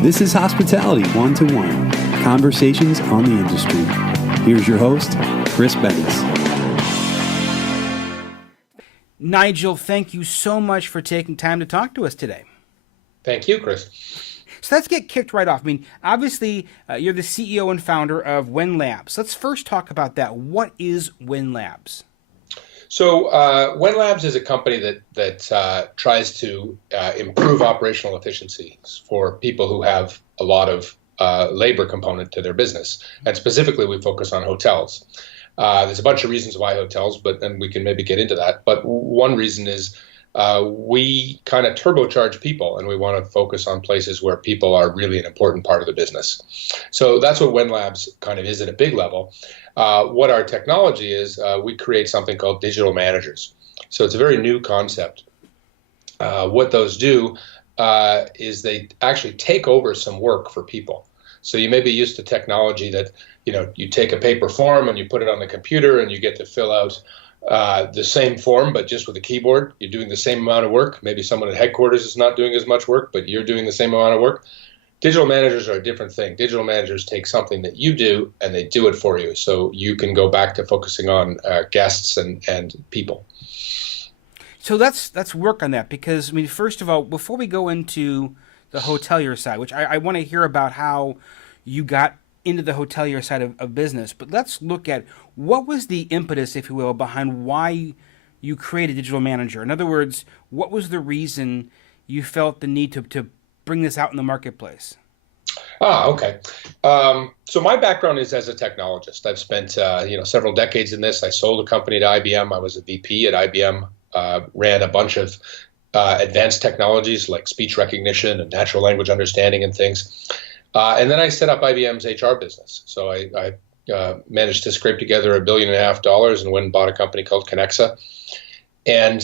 This is Hospitality 1-to-1, conversations on the industry. Here's your host, Chris Bettis. Nigel, thank you so much for taking time to talk to us today. Thank you, Chris. So let's get kicked right off. I mean, obviously, you're the CEO and founder of WenLabs. Let's first talk about that. What is WenLabs? So WenLabs is a company that tries to improve operational efficiencies for people who have a lot of labor component to their business. And specifically, we focus on hotels. There's a bunch of reasons why hotels, and we can maybe get into that. But one reason is we kind of turbocharge people, and we want to focus on places where people are really an important part of the business. So that's what WenLabs kind of is at a big level. What our technology is, we create something called digital managers. So it's a very new concept. What those do is they actually take over some work for people. So you may be used to technology that, you take a paper form and you put it on the computer and you get to fill out the same form, but just with a keyboard. You're doing the same amount of work. Maybe someone at headquarters is not doing as much work, but you're doing the same amount of work. Digital managers are a different thing. Digital managers take something that you do and they do it for you. So you can go back to focusing on guests and people. So let's work on that because, first of all, before we go into the hotelier side, which I want to hear about how you got into the hotelier side of business, but let's look at what was the impetus, if you will, behind why you created Digital Manager. In other words, what was the reason you felt the need to bring this out in the marketplace? Okay. So my background is as a technologist. I've spent several decades in this. I sold a company to IBM. I was a VP at IBM. Ran a bunch of advanced technologies like speech recognition and natural language understanding and things. And then I set up IBM's HR business. So I managed to scrape together $1.5 billion and went and bought a company called Kenexa. And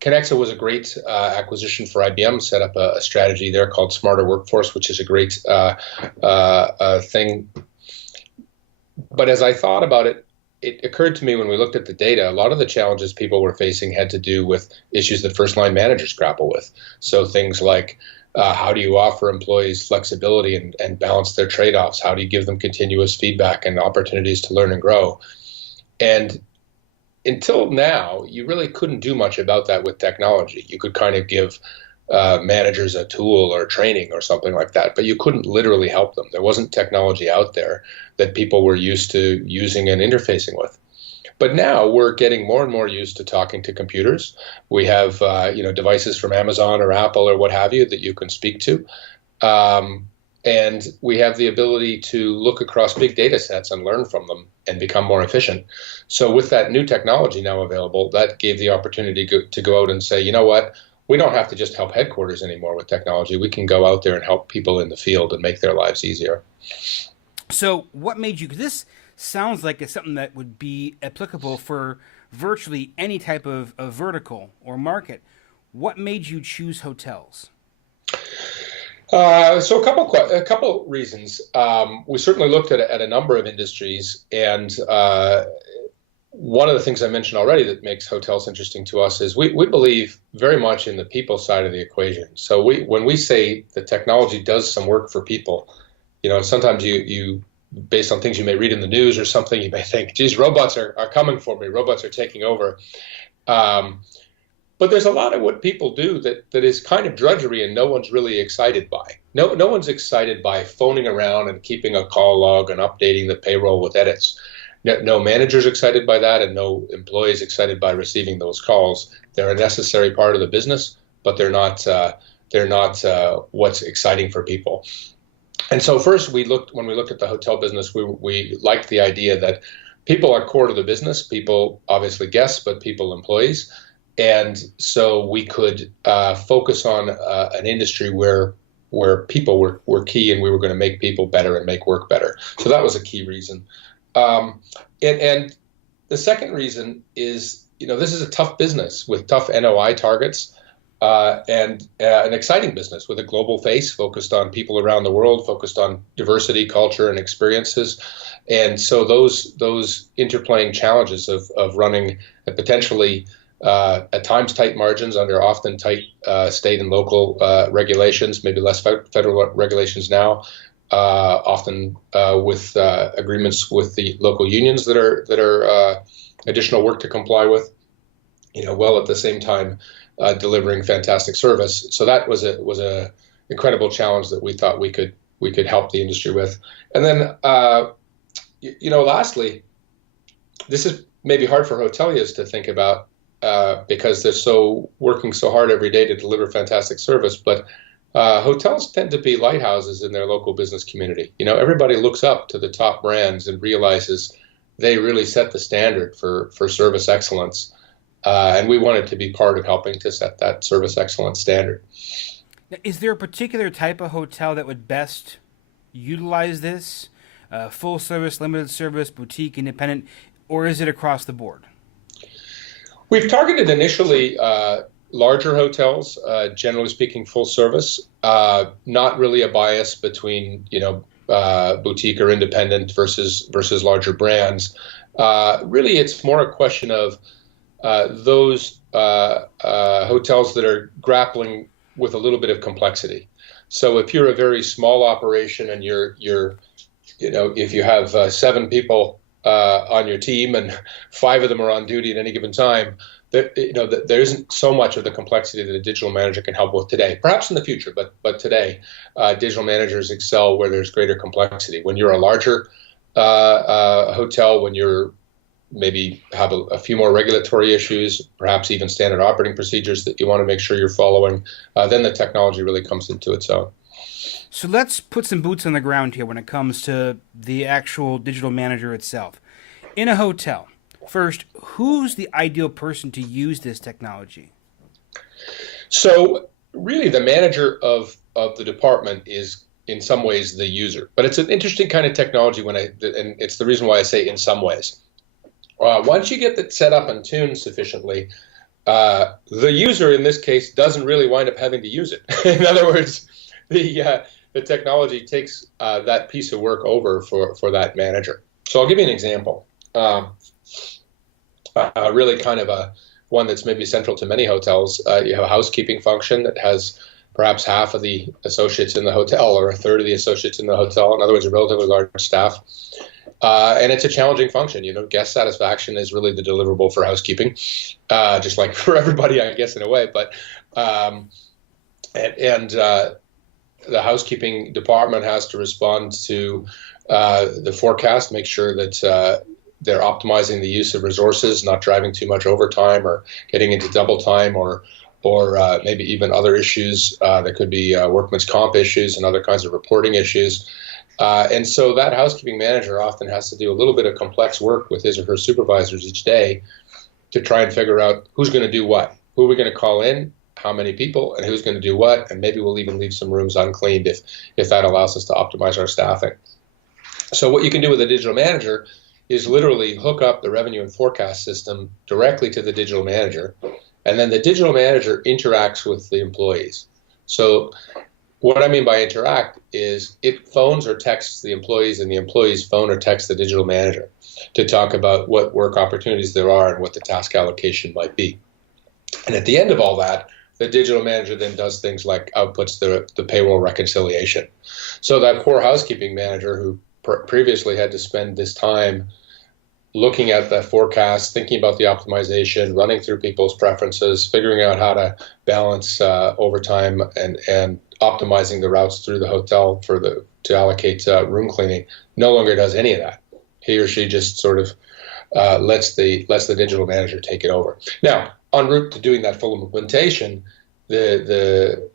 Kenexa was a great acquisition for IBM, set up a strategy there called Smarter Workforce, which is a great thing. But as I thought about it, it occurred to me when we looked at the data, a lot of the challenges people were facing had to do with issues that first-line managers grapple with. So things like how do you offer employees flexibility and balance their trade-offs? How do you give them continuous feedback and opportunities to learn and grow? And until now, you really couldn't do much about that with technology. You could kind of give managers a tool or training or something like that, but you couldn't literally help them. There wasn't technology out there that people were used to using and interfacing with. But now we're getting more and more used to talking to computers. We have devices from Amazon or Apple or what have you that you can speak to. And we have the ability to look across big data sets and learn from them and become more efficient. So with that new technology now available, that gave the opportunity to go out and say, you know what, we don't have to just help headquarters anymore with technology. We can go out there and help people in the field and make their lives easier. So what made you, 'cause this sounds like it's something that would be applicable for virtually any type of vertical or market. What made you choose hotels? So a couple reasons. We certainly looked at a number of industries, and one of the things I mentioned already that makes hotels interesting to us is we believe very much in the people side of the equation. So when we say the technology does some work for people, sometimes you based on things you may read in the news or something, you may think, geez, robots are coming for me. Robots are taking over. But there's a lot of what people do that is kind of drudgery and no one's really excited by. No one's excited by phoning around and keeping a call log and updating the payroll with edits. No manager's excited by that, and no employee's excited by receiving those calls. They're a necessary part of the business, but they're not what's exciting for people. And so first, when we looked at the hotel business, we liked the idea that people are core to the business. People, obviously guests, but people, employees. And so we could focus on an industry where people were key, and we were going to make people better and make work better. So that was a key reason. And the second reason is, this is a tough business with tough NOI targets, and an exciting business with a global face focused on people around the world, focused on diversity, culture, and experiences. And so those interplaying challenges of running a potentially at times tight margins under often tight state and local regulations, maybe less federal regulations now, often with agreements with the local unions that are additional work to comply with, while at the same time delivering fantastic service. So that was a incredible challenge that we thought we could help the industry with. And then, lastly, this is maybe hard for hoteliers to think about because they're working so hard every day to deliver fantastic service. But hotels tend to be lighthouses in their local business community. Everybody looks up to the top brands and realizes they really set the standard for service excellence. And we wanted to be part of helping to set that service excellence standard. Is there a particular type of hotel that would best utilize this? Full service, limited service, boutique, independent, or is it across the board? We've targeted initially larger hotels, generally speaking, full service. Not really a bias between boutique or independent versus larger brands. Really, it's more a question of those hotels that are grappling with a little bit of complexity. So if you're a very small operation and you're if you have 7 people on your team and 5 of them are on duty at any given time, there isn't so much of the complexity that a digital manager can help with today. Perhaps in the future, but today, digital managers excel where there's greater complexity. When you're a larger hotel, when you're maybe have a few more regulatory issues, perhaps even standard operating procedures that you want to make sure you're following, then the technology really comes into its own. So let's put some boots on the ground here when it comes to the actual digital manager itself. In a hotel, first, who's the ideal person to use this technology? So really the manager of the department is in some ways the user. But it's an interesting kind of technology and it's the reason why I say in some ways. Once you get it set up and tuned sufficiently, the user in this case doesn't really wind up having to use it. In other words, the technology takes that piece of work over for that manager. So I'll give you an example. Really kind of one that's maybe central to many hotels. You have a housekeeping function that has perhaps half of the associates in the hotel or a third of the associates in the hotel. In other words, a relatively large staff. And it's a challenging function. Guest satisfaction is really the deliverable for housekeeping, just like for everybody, I guess, in a way. But the housekeeping department has to respond to the forecast, make sure that they're optimizing the use of resources, not driving too much overtime or getting into double time or maybe even other issues. There could be workman's comp issues and other kinds of reporting issues. And so that housekeeping manager often has to do a little bit of complex work with his or her supervisors each day to try and figure out who's going to do what, who are we going to call in, how many people, and who's going to do what, and maybe we'll even leave some rooms uncleaned if that allows us to optimize our staffing. So what you can do with a digital manager is literally hook up the revenue and forecast system directly to the digital manager, and then the digital manager interacts with the employees. So what I mean by interact is it phones or texts the employees, and the employees phone or text the digital manager to talk about what work opportunities there are and what the task allocation might be. And at the end of all that, the digital manager then does things like outputs the payroll reconciliation. So that poor housekeeping manager who previously had to spend this time looking at the forecast, thinking about the optimization, running through people's preferences, figuring out how to balance overtime and optimizing the routes through the hotel to allocate room cleaning, no longer does any of that. He or she just sort of lets the digital manager take it over. Now, en route to doing that full implementation, the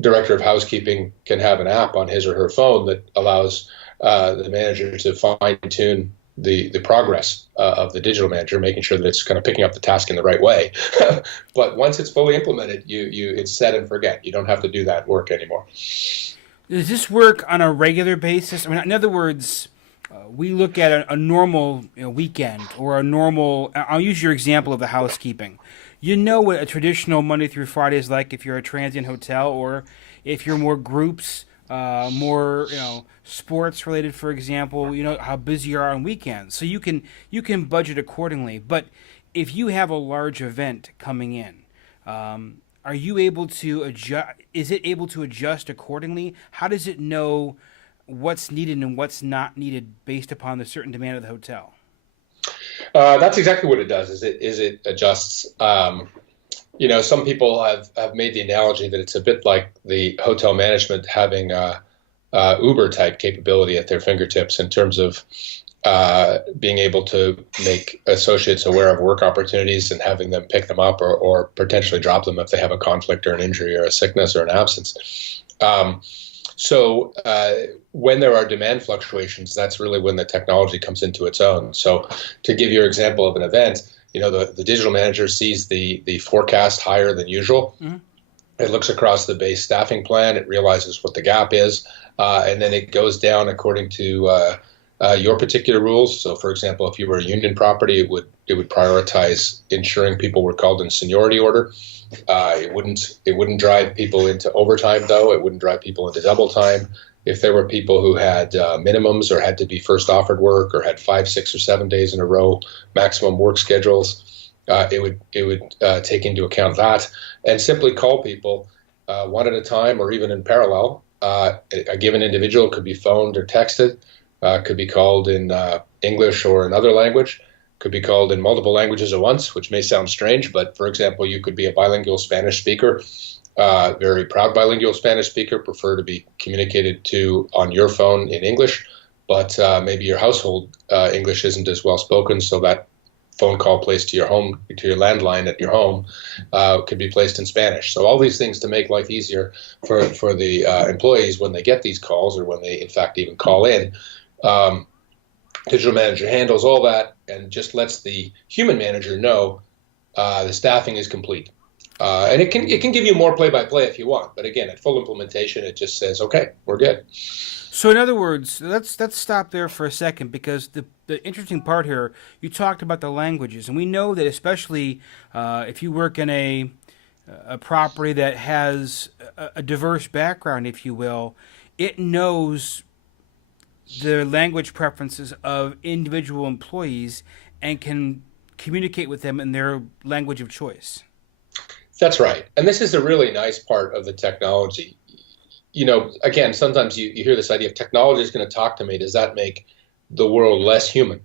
director of housekeeping can have an app on his or her phone that allows the manager to fine-tune the progress of the digital manager, making sure that it's kind of picking up the task in the right way. But once it's fully implemented, it's set and forget. You don't have to do that work anymore. Does this work on a regular basis? I mean, in other words, we look at a normal weekend or a normal. I'll use your example of the housekeeping. You know what a traditional Monday through Friday is like if you're a transient hotel, or if you're more groups more sports related, for example, how busy you are on weekends. So you can budget accordingly. But if you have a large event coming in, are you able to adjust? Is it able to adjust accordingly? How does it know what's needed and what's not needed based upon the certain demand of the hotel? That's exactly what it does. Is it adjusts. Some people have made the analogy that it's a bit like the hotel management having Uber type capability at their fingertips in terms of being able to make associates aware of work opportunities and having them pick them up or potentially drop them if they have a conflict or an injury or a sickness or an absence. So when there are demand fluctuations, that's really when the technology comes into its own. So to give you an example of an event, the digital manager sees the forecast higher than usual. Mm-hmm. It looks across the base staffing plan. It realizes what the gap is, and then it goes down according to your particular rules. So, for example, if you were a union property, it would prioritize ensuring people were called in seniority order. It wouldn't drive people into overtime, though. It wouldn't drive people into double time. If there were people who had minimums or had to be first offered work or had 5, 6, or 7 days in a row maximum work schedules, it would take into account that and simply call people one at a time or even in parallel. A given individual could be phoned or texted, could be called in English or another language, could be called in multiple languages at once, which may sound strange, but for example, you could be a bilingual Spanish speaker, very proud bilingual Spanish speaker, prefer to be communicated to on your phone in English, but maybe your household English isn't as well spoken, so that phone call placed to your home, to your landline at your home, could be placed in Spanish. So all these things to make life easier for the employees when they get these calls or when they in fact even call in. Digital manager handles all that and just lets the human manager know the staffing is complete. And it can give you more play-by-play if you want. But again, at full implementation, it just says, okay, we're good. So in other words, let's stop there for a second, because the interesting part here, you talked about the languages. And we know that especially if you work in a property that has a diverse background, if you will, it knows the language preferences of individual employees and can communicate with them in their language of choice. That's right. And this is a really nice part of the technology. Again, sometimes you hear this idea of technology is going to talk to me. Does that make the world less human?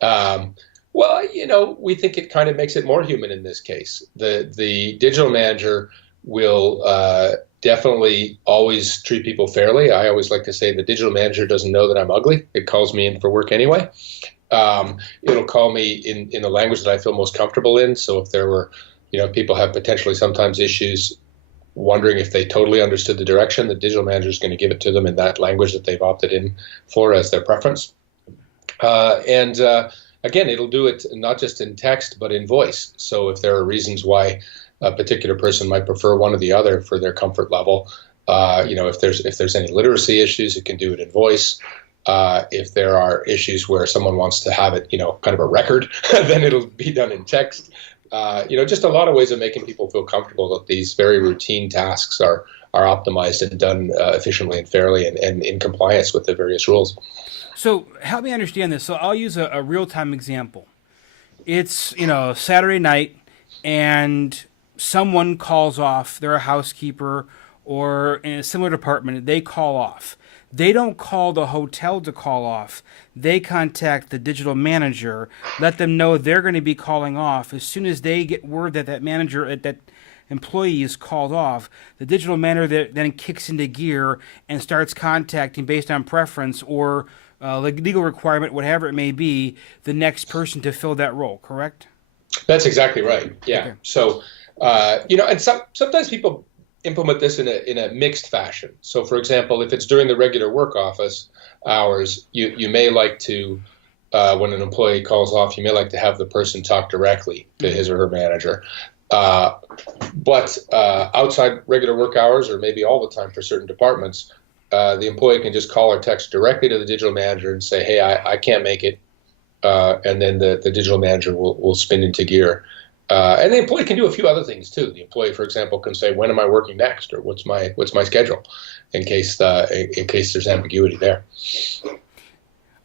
Well, we think it kind of makes it more human in this case. The digital manager will definitely always treat people fairly. I always like to say the digital manager doesn't know that I'm ugly. It calls me in for work anyway. It'll call me in the language that I feel most comfortable in. So if there were, people have potentially sometimes issues wondering if they totally understood the direction, the digital manager is going to give it to them in that language that they've opted in for as their preference. And again, it'll do it not just in text, but in voice. So if there are reasons why a particular person might prefer one or the other for their comfort level, if there's any literacy issues, it can do it in voice. If there are issues where someone wants to have it, kind of a record, then it'll be done in text. Just a lot of ways of making people feel comfortable that these very routine tasks are optimized and done efficiently and fairly and in compliance with the various rules. So help me understand this. So I'll use a real-time example. It's, Saturday night and someone calls off. They're a housekeeper or in a similar department. They call off. They don't call the hotel to call off. They contact the digital manager, let them know they're going to be calling off. As soon as they get word that that manager, that employee is called off, the digital manager then kicks into gear and starts contacting based on preference or legal requirement, whatever it may be, the next person to fill that role, correct? That's exactly right. Yeah. Okay. So, and sometimes people implement this in a mixed fashion. So, for example, if it's during the regular work office hours, you may like to, when an employee calls off, you may like to have the person talk directly to his or her manager. But outside regular work hours, or maybe all the time for certain departments, the employee can just call or text directly to the digital manager and say, hey, I can't make it. And then the digital manager will spin into gear And the employee can do a few other things too. The employee, for example, can say, "When am I working next?" or "What's my schedule?" in case there's ambiguity there.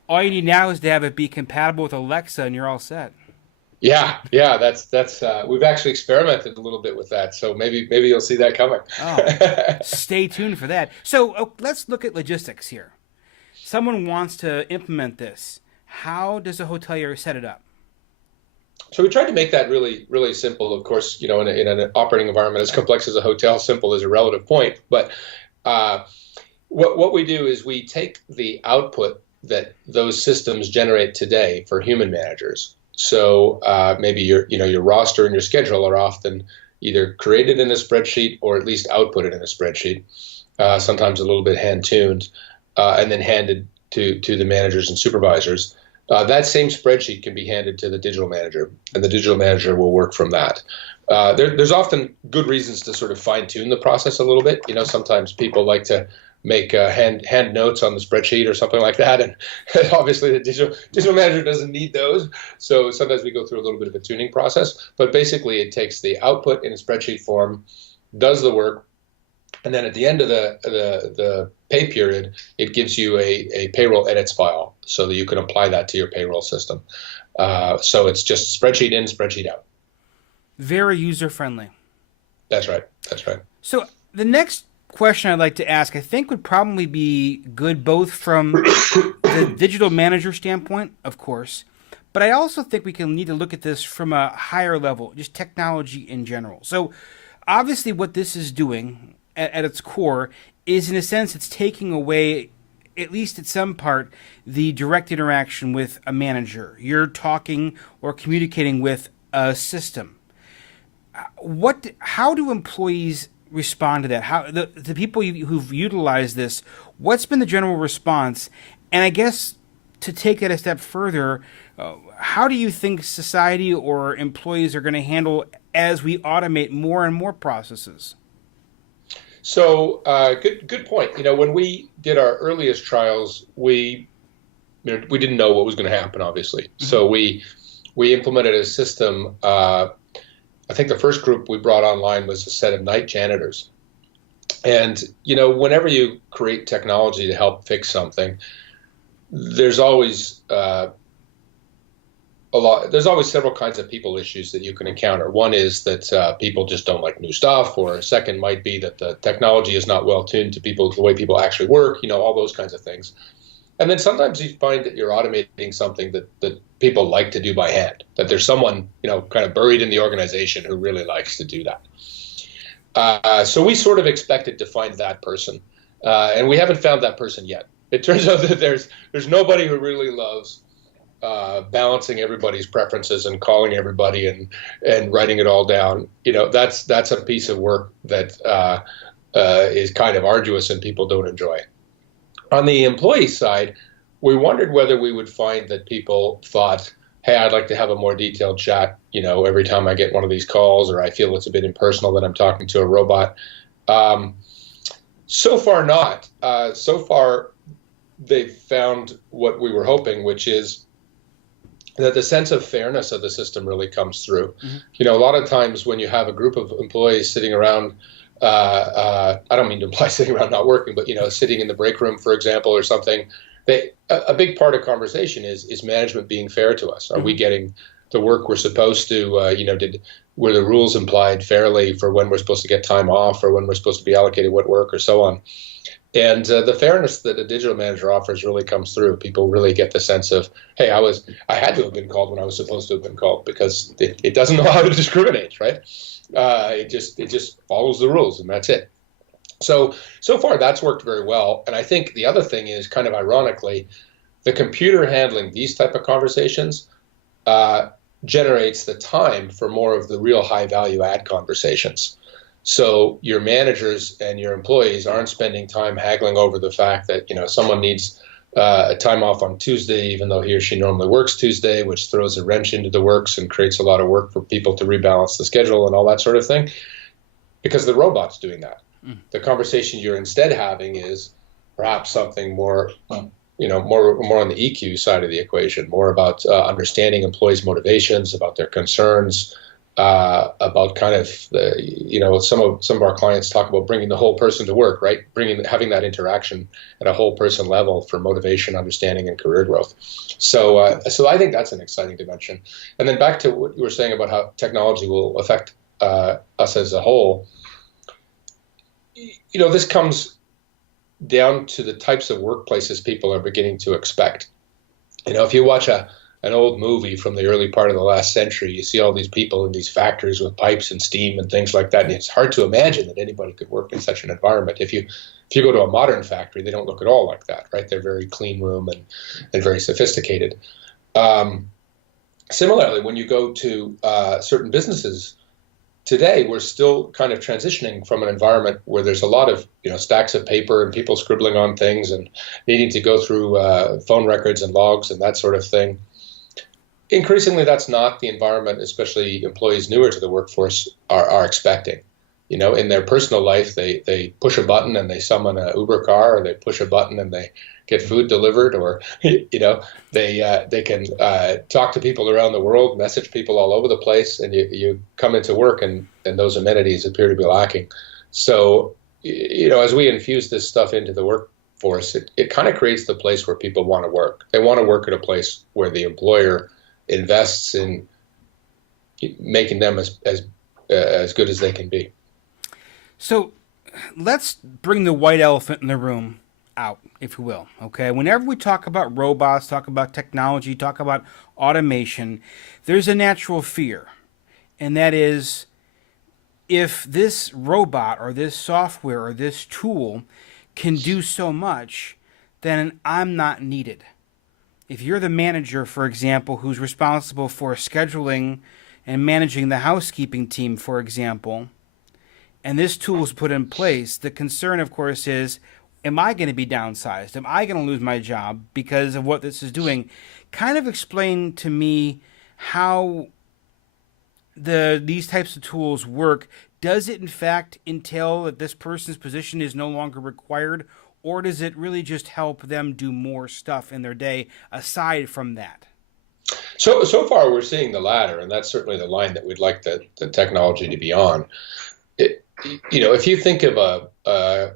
All you need now is to have it be compatible with Alexa, and you're all set. Yeah. That's we've actually experimented a little bit with that, so maybe you'll see that coming. Oh, stay tuned for that. So let's look at logistics here. Someone wants to implement this. How does a hotelier set it up? So we tried to make that really, really simple. Of course, in an operating environment as complex as a hotel, simple is a relative point. But what we do is we take the output that those systems generate today for human managers. So maybe your roster and your schedule are often either created in a spreadsheet or at least outputted in a spreadsheet, sometimes a little bit hand-tuned, and then handed to the managers and supervisors. That same spreadsheet can be handed to the digital manager, and the digital manager will work from that. There's often good reasons to sort of fine-tune the process a little bit. Sometimes people like to make hand notes on the spreadsheet or something like that, and obviously the digital manager doesn't need those. So sometimes we go through a little bit of a tuning process. But basically, it takes the output in a spreadsheet form, does the work, and then at the end of the pay period, it gives you a payroll edits file so that you can apply that to your payroll system. So it's just spreadsheet in, spreadsheet out. Very user-friendly. That's right. So the next question I'd like to ask, I think would probably be good both from the digital manager standpoint, of course, but I also think we can need to look at this from a higher level, just technology in general. So obviously what this is doing at its core is, in a sense, it's taking away, at least at some part, the direct interaction with a manager. You're talking or communicating with a system. How do employees respond to that? How the people who've utilized this, what's been the general response? And I guess to take it a step further, how do you think society or employees are going to handle as we automate more and more processes? So good point. When we did our earliest trials, we didn't know what was going to happen, obviously. Mm-hmm. So we implemented a system. I think the first group we brought online was a set of night janitors. And, whenever you create technology to help fix something, there's always there's always several kinds of people issues that you can encounter. One is that people just don't like new stuff, or a second might be that the technology is not well tuned to the way people actually work, all those kinds of things. And then sometimes you find that you're automating something that people like to do by hand, that there's someone, kind of buried in the organization who really likes to do that. So we sort of expected to find that person, and we haven't found that person yet. It turns out that there's nobody who really loves balancing everybody's preferences and calling everybody and writing it all down. That's a piece of work that is kind of arduous and people don't enjoy. On the employee side, we wondered whether we would find that people thought, hey, I'd like to have a more detailed chat, every time I get one of these calls, or I feel it's a bit impersonal that I'm talking to a robot. So far not. So far, they've found what we were hoping, which is that the sense of fairness of the system really comes through. Mm-hmm. A lot of times when you have a group of employees sitting around, I don't mean to imply sitting around not working, but sitting in the break room, for example, or something. A big part of conversation is management being fair to us. Are we getting the work we're supposed to? Were the rules implied fairly for when we're supposed to get time off, or when we're supposed to be allocated what work, or so on? And the fairness that a digital manager offers really comes through. People really get the sense of, hey, I had to have been called when I was supposed to have been called, because it doesn't know how to discriminate, right? It just follows the rules, and that's it. So far that's worked very well. And I think the other thing is, kind of ironically, the computer handling these type of conversations generates the time for more of the real high value add conversations. So your managers and your employees aren't spending time haggling over the fact that someone needs a time off on Tuesday, even though he or she normally works Tuesday, which throws a wrench into the works and creates a lot of work for people to rebalance the schedule and all that sort of thing, because the robot's doing that. The conversation you're instead having is perhaps something more, more on the EQ side of the equation, more about understanding employees' motivations, about their concerns, about kind of some of our clients talk about bringing the whole person to work, right? Having that interaction at a whole person level for motivation, understanding, and career growth. So I think that's an exciting dimension. And then back to what you were saying about how technology will affect us as a whole. This comes down to the types of workplaces people are beginning to expect. If you watch an old movie from the early part of the last century, you see all these people in these factories with pipes and steam and things like that. And it's hard to imagine that anybody could work in such an environment. If you go to a modern factory, they don't look at all like that, right? They're very clean room and very sophisticated. Similarly, when you go to certain businesses today, we're still kind of transitioning from an environment where there's a lot of stacks of paper and people scribbling on things and needing to go through phone records and logs and that sort of thing. Increasingly, that's not the environment, especially employees newer to the workforce are expecting. In their personal life, they push a button and they summon an Uber car, or they push a button and they get food delivered, or they can talk to people around the world, message people all over the place, and you come into work and those amenities appear to be lacking. So as we infuse this stuff into the workforce, it kind of creates the place where people want to work. They want to work at a place where the employer invests in making them as good as they can be. So let's bring the white elephant in the room out, if you will. Okay, whenever we talk about robots, talk about technology, talk about automation, there's a natural fear, and that is if this robot or this software or this tool can do so much, then I'm not needed. If you're the manager, for example, who's responsible for scheduling and managing the housekeeping team, for example, and this tool is put in place, the concern, of course, is, am I going to be downsized? Am I going to lose my job because of what this is doing? Kind of explain to me how these types of tools work. Does it, in fact, entail that this person's position is no longer required? Or does it really just help them do more stuff in their day aside from that? So far, we're seeing the latter, and that's certainly the line that we'd like the technology to be on. If you think of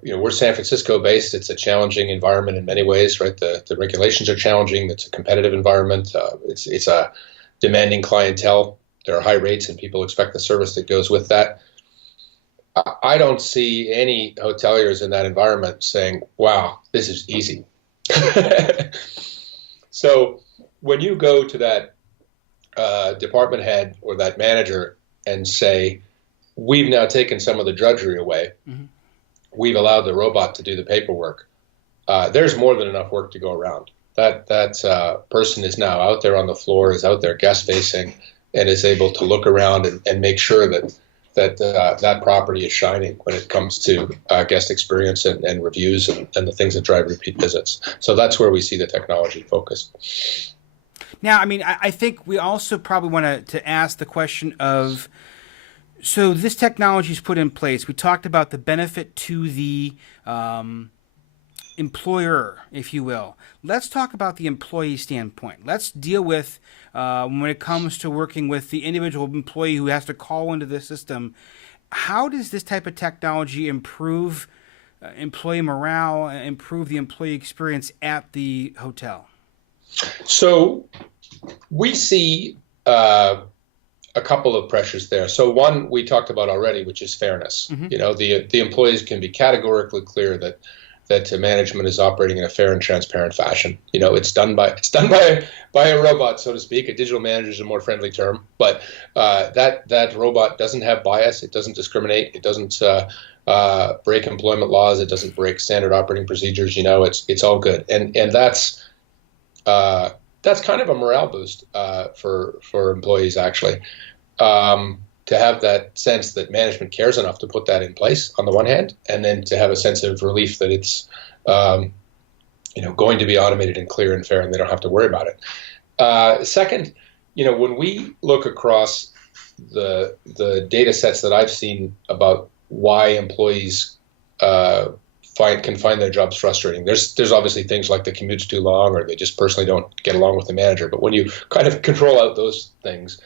we're San Francisco based, it's a challenging environment in many ways, right? The regulations are challenging. It's a competitive environment. It's a demanding clientele. There are high rates, and people expect the service that goes with that. I don't see any hoteliers in that environment saying, wow, this is easy. So when you go to that department head or that manager and say, we've now taken some of the drudgery away, mm-hmm. We've allowed the robot to do the paperwork, there's more than enough work to go around. That person is now out there on the floor, is out there guest facing, and is able to look around and make sure that property is shining when it comes to guest experience and reviews and the things that drive repeat visits. So that's where we see the technology focused. Now, I think we also probably want to ask the question of, so this technology is put in place. We talked about the benefit to the employer, if you will. Let's talk about the employee standpoint. Let's deal with when it comes to working with the individual employee who has to call into the system. How does this type of technology improve employee morale, improve the employee experience at the hotel? So we see a couple of pressures there. So one we talked about already, which is fairness. Mm-hmm. The employees can be categorically clear that management is operating in a fair and transparent fashion. It's done by a robot, so to speak. A digital manager is a more friendly term, but that robot doesn't have bias. It doesn't discriminate. It doesn't break employment laws. It doesn't break standard operating procedures. It's all good, and that's kind of a morale boost for employees, actually. To have that sense that management cares enough to put that in place on the one hand, and then to have a sense of relief that it's going to be automated and clear and fair, and they don't have to worry about it. Second, when we look across the data sets that I've seen about why employees can find their jobs frustrating, there's obviously things like the commute's too long, or they just personally don't get along with the manager. But when you kind of control out those things,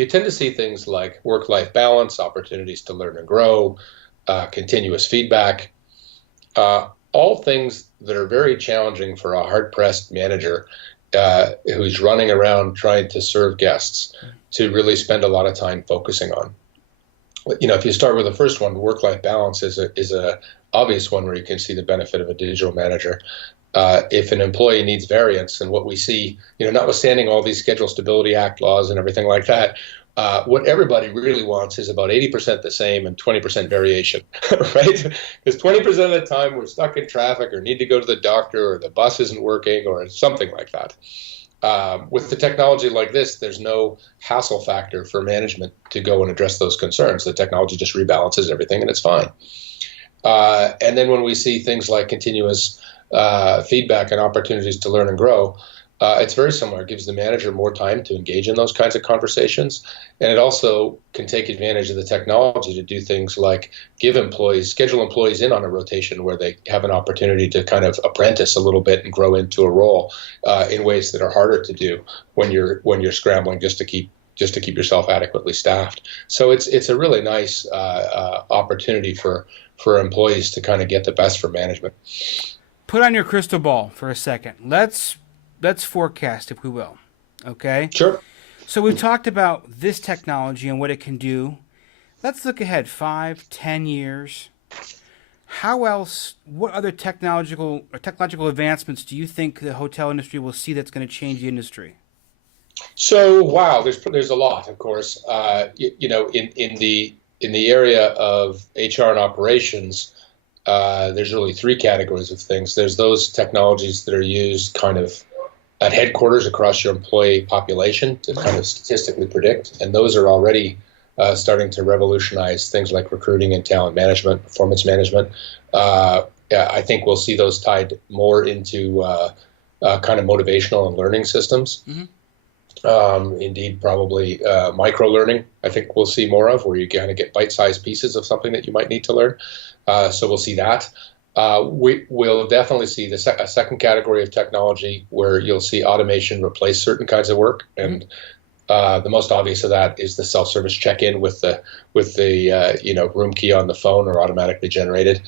you tend to see things like work-life balance, opportunities to learn and grow, continuous feedback, all things that are very challenging for a hard-pressed manager who's running around trying to serve guests to really spend a lot of time focusing on. If you start with the first one, work-life balance is a obvious one where you can see the benefit of a digital manager. If an employee needs variance, and what we see, notwithstanding all these Schedule Stability Act laws and everything like that, what everybody really wants is about 80% the same and 20% variation, right? Because 20% of the time we're stuck in traffic or need to go to the doctor or the bus isn't working or something like that. With the technology like this, there's no hassle factor for management to go and address those concerns. The technology just rebalances everything and it's fine. And then when we see things like continuous feedback and opportunities to learn and grow, it's very similar. It gives the manager more time to engage in those kinds of conversations. And it also can take advantage of the technology to do things like schedule employees in on a rotation where they have an opportunity to kind of apprentice a little bit and grow into a role in ways that are harder to do when you're scrambling just to keep yourself adequately staffed. So it's a really nice opportunity for employees to kind of get the best from management. Put on your crystal ball for a second. Let's forecast, if we will. Okay? Sure. So we've talked about this technology and what it can do. Let's look ahead 5, 10 years. What other technological advancements do you think the hotel industry will see that's going to change the industry? So, wow, there's a lot, of course. In the area of HR and operations, there's really three categories of things. There's those technologies that are used kind of at headquarters across your employee population to kind of statistically predict, and those are already starting to revolutionize things like recruiting and talent management, performance management. I think we'll see those tied more into kind of motivational and learning systems. Mm-hmm. Indeed, probably micro-learning, I think we'll see more of, where you kind of get bite-sized pieces of something that you might need to learn. So we'll see that. We'll definitely see a second category of technology where you'll see automation replace certain kinds of work. And the most obvious of that is the self-service check-in with the room key on the phone or automatically generated.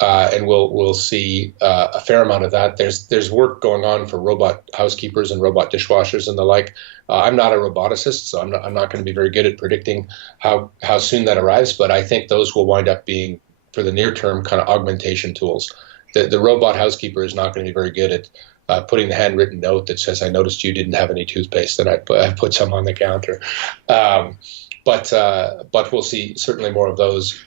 And we'll see a fair amount of that. There's work going on for robot housekeepers and robot dishwashers and the like. I'm not a roboticist, so I'm not going to be very good at predicting how soon that arrives. But I think those will wind up being, for the near term, kind of augmentation tools. The robot housekeeper is not going to be very good at putting the handwritten note that says, "I noticed you didn't have any toothpaste, and I put some on the counter." But we'll see certainly more of those.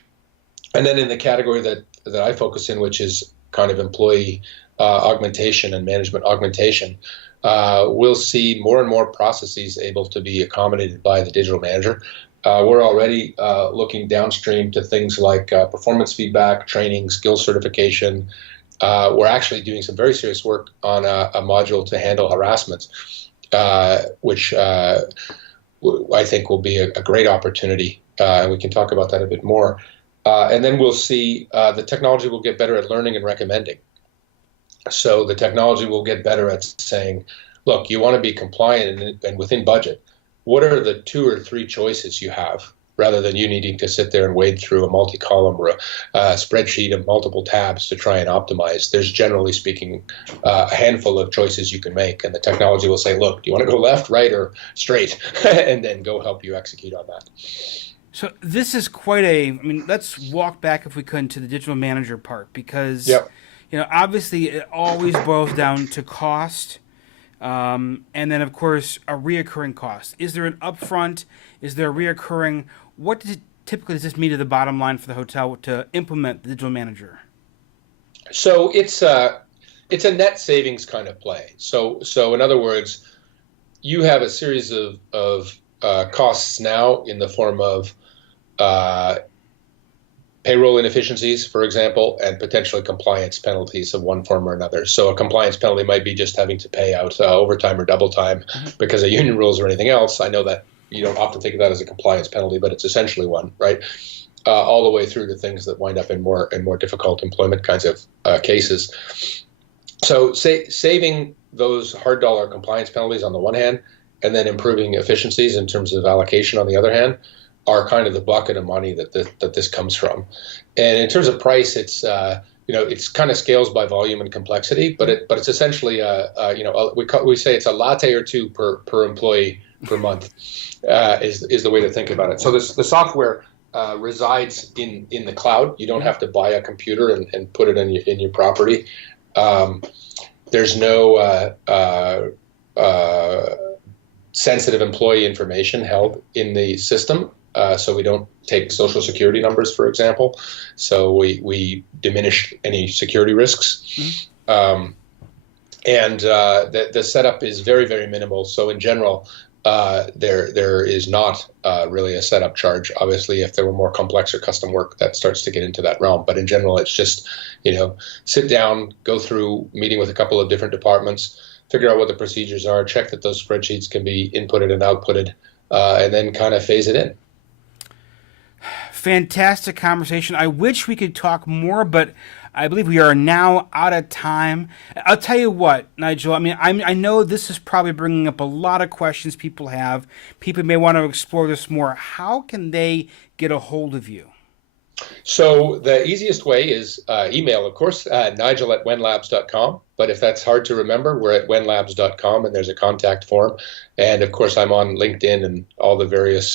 And then in the category that I focus in, which is kind of employee augmentation and management augmentation, we'll see more and more processes able to be accommodated by the digital manager. We're already looking downstream to things like performance feedback, training, skill certification. We're actually doing some very serious work on a module to handle harassment, which I think will be a great opportunity, and we can talk about that a bit more. And then we'll see the technology will get better at learning and recommending. So the technology will get better at saying, look, you want to be compliant and within budget. What are the 2 or 3 choices you have, rather than you needing to sit there and wade through a multi-column or a spreadsheet of multiple tabs to try and optimize? There's, generally speaking, a handful of choices you can make, and the technology will say, look, do you want to go left, right, or straight? And then go help you execute on that. So this is let's walk back, if we could, to the digital manager part, because, obviously it always boils down to cost. And then, of course, a reoccurring cost. Is there an upfront? Is there a reoccurring? What typically does this mean to the bottom line for the hotel to implement the digital manager? So it's a net savings kind of play. So in other words, you have a series of costs now in the form of payroll inefficiencies, for example, and potentially compliance penalties of one form or another. So a compliance penalty might be just having to pay out overtime or double time because of union rules or anything else. I know that you don't often think of that as a compliance penalty, but it's essentially one, right? All the way through to things that wind up in more difficult employment kinds of cases. So saving those hard dollar compliance penalties on the one hand, and then improving efficiencies in terms of allocation on the other hand, are kind of the bucket of money that this comes from. And in terms of price, it's it's kind of scales by volume and complexity, but it's essentially we say it's a latte or two per employee per month is the way to think about it. So the software resides in the cloud. You don't have to buy a computer and put it in your property. There's no sensitive employee information held in the system. So we don't take social security numbers, for example. So we diminish any security risks. Mm-hmm. And the setup is very, very minimal. So in general, there is not really a setup charge. Obviously, if there were more complex or custom work, that starts to get into that realm. But in general, it's just, sit down, go through meeting with a couple of different departments, figure out what the procedures are, check that those spreadsheets can be inputted and outputted, and then kind of phase it in. Fantastic conversation. I wish we could talk more, but I believe we are now out of time. I'll tell you what, Nigel, I know this is probably bringing up a lot of questions people have. People may want to explore this more. How can they get a hold of you? So the easiest way is email, of course, nigel@wenlabs.com. But if that's hard to remember, we're at wenlabs.com, and there's a contact form. And of course, I'm on LinkedIn and all the various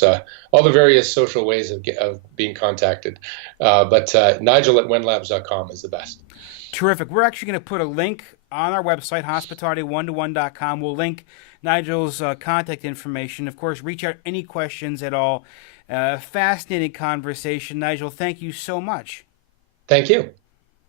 social ways of being contacted. But nigel@wenlabs.com is the best. Terrific. We're actually going to put a link on our website, hospitality1to1.com. We'll link Nigel's contact information. Of course, reach out any questions at all. Fascinating conversation. Nigel, thank you so much. Thank you.